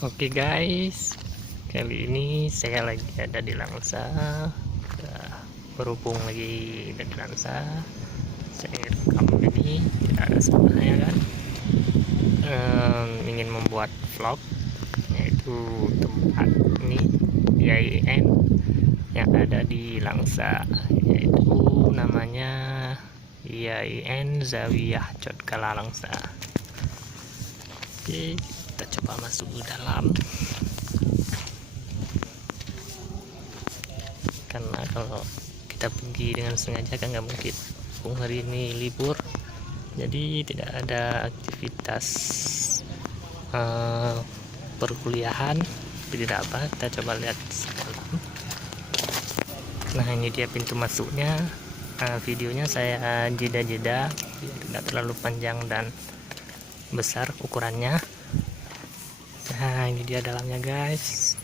Oke guys, kali ini saya lagi ada di Langsa. Berhubung lagi ada di Langsa, saya rekam ini tidak ada sebenarnya kan. Ingin membuat vlog, yaitu tempat ini IAIN yang ada di Langsa, yaitu namanya IAIN Zawiyah Cotkala Langsa. Oke, kita coba masuk ke dalam, karena kalau kita pergi dengan sengaja kan nggak mungkin. Hari ini libur, jadi tidak ada aktivitas perkuliahan, jadi tidak apa, kita coba lihat dalam. Nah, ini dia pintu masuknya. Videonya saya jeda-jeda biar tidak terlalu panjang dan besar ukurannya. Nah, ini dia dalamnya guys.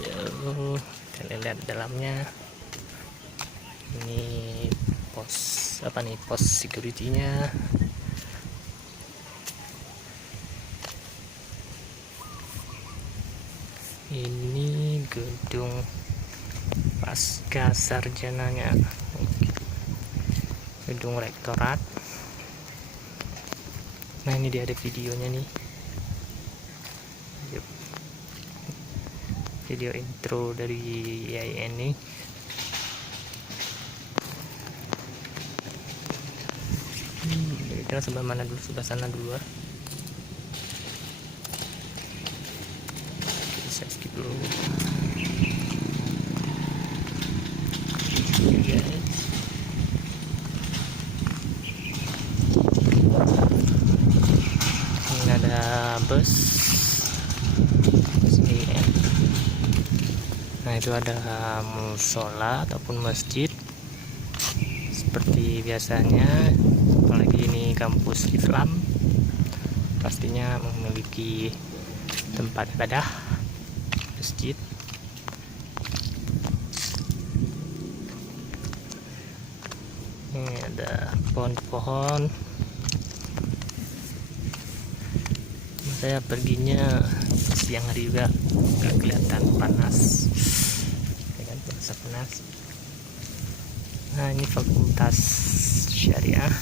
Yuk, kita lihat dalamnya. Ini pos security-nya. Ini gedung pasca sarjananya, gedung rektorat. Nah, ini dia ada videonya nih. Yuk. Video intro dari IAIN ini. Kita sebelah mana dulu? Sebelah sana dulu. Saya skip dulu. Guys. Ini ada bus. Nah, itu ada musola ataupun masjid seperti biasanya. Apalagi ini kampus Islam, pastinya memiliki tempat ibadah, masjid. Ini ada pohon-pohon. Saya perginya siang hari juga, nggak kelihatan panas, ya kan, panas. Nah, ini Fakultas Syariah.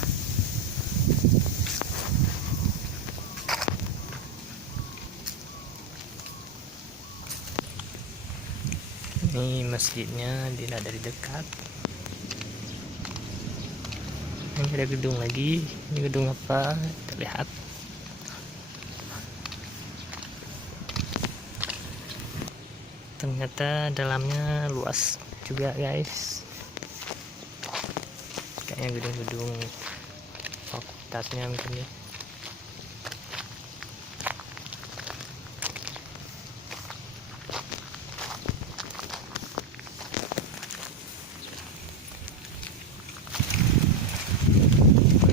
Ini masjidnya dilihat dari dekat. Ini ada gedung lagi. Ini gedung apa? Kita lihat. Ternyata dalamnya luas juga guys. Kayaknya gedung-gedung fakultasnya mungkin ya.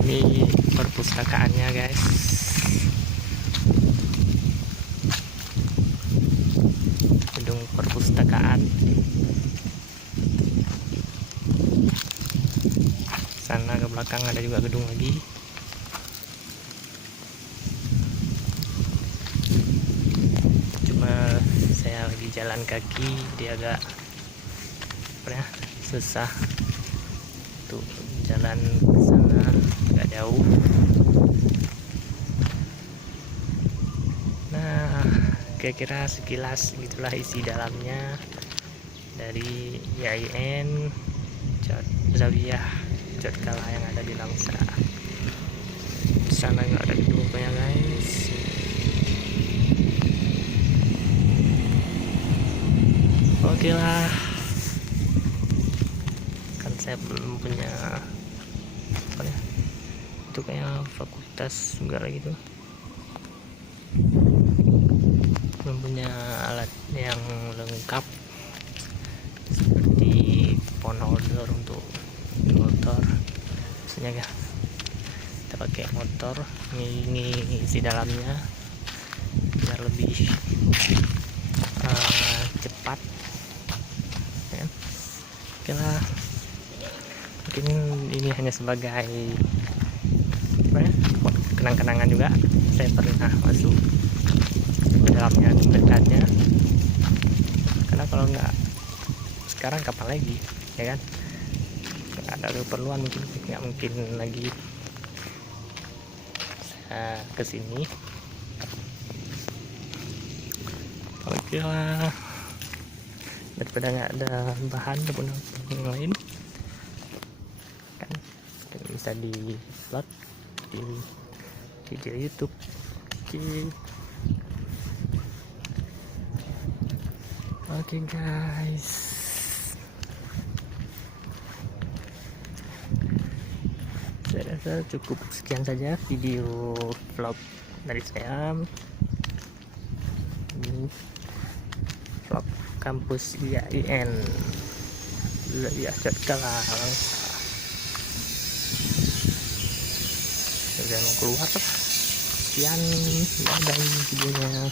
Ini perpustakaannya guys. Gedung perpustakaan. Sana ke belakang ada juga gedung lagi. Cuma saya lagi jalan kaki, dia agak susah tuh jalan ke sana, agak jauh. Nah, kira-kira sekilas gitulah isi dalamnya dari IAIN Zawiyah Cotkala yang ada di Langsa. Di sana nggak ada gedungnya guys. Oke lah, kan saya belum punya apa ya, itu kayak fakultas enggak gitu, belum punya alat yang lengkap seperti phone holder untuk motor. Maksudnya kita pakai motor. Ini isi dalamnya biar lebih cepat ya. Oke lah, mungkin ini hanya sebagai kenang-kenangan juga. Saya pernah masuk malamnya dekatnya, karena kalau nggak sekarang kapan lagi, ya kan? Nggak ada keperluan, nggak mungkin lagi saya kesini. Oke lah, daripada nggak ada bahan ataupun yang lain kan, bisa di upload di video YouTube. Oke guys, saya rasa cukup sekian saja video vlog dari saya. Ini vlog kampus IAIN ya, Kalang. Udah mau keluar, sekian dan videonya.